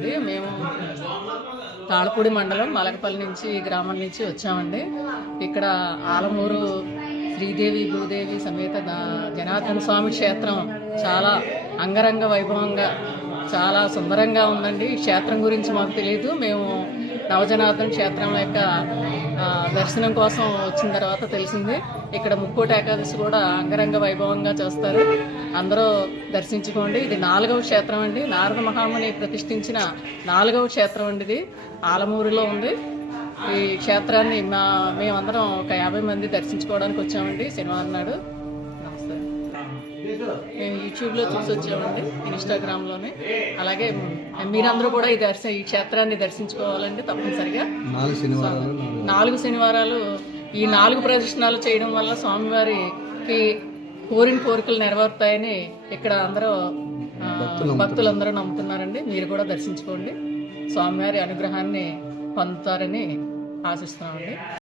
అండి. మేము తాళపూడి మండలం మలకపల్లి నుంచి గ్రామం నుంచి వచ్చామండి. ఇక్కడ ఆలమూరు శ్రీదేవి భూదేవి సమేత జనార్దన స్వామి క్షేత్రం చాలా అంగరంగ వైభవంగా చాలా సుందరంగా ఉందండి. ఈ క్షేత్రం గురించి మాకు తెలియదు. మేము నవజనార్దన క్షేత్రం యొక్క దర్శనం కోసం వచ్చిన తర్వాత తెలిసింది. ఇక్కడ ముక్కోటి ఏకాదశి కూడా అంగరంగ వైభవంగా చేస్తారు. అందరూ దర్శించుకోండి. ఇది 4వ క్షేత్రం అండి. నారద మహాముని ప్రతిష్ఠించిన 4వ క్షేత్రం అండి. ఇది ఆలమూరులో ఉంది. ఈ క్షేత్రాన్ని మేమందరం ఒక 50 మంది దర్శించుకోవడానికి వచ్చామండి శనివారం నాడు. నమస్తే. మేము యూట్యూబ్లో చూసి వచ్చామండి, ఇన్స్టాగ్రామ్లోనే. అలాగే మీరందరూ కూడా ఈ క్షేత్రాన్ని దర్శించుకోవాలండి తప్పనిసరిగా. 4 శనివారాలు ఈ 4 ప్రదర్శనలు చేయడం వల్ల స్వామివారికి కోరిన కోరికలు నెరవేరుతాయని ఇక్కడ అందరూ భక్తులందరూ నమ్ముతున్నారండి. మీరు కూడా దర్శించుకోండి. స్వామివారి అనుగ్రహాన్ని పొందుతారని ఆశిస్తున్నామండి.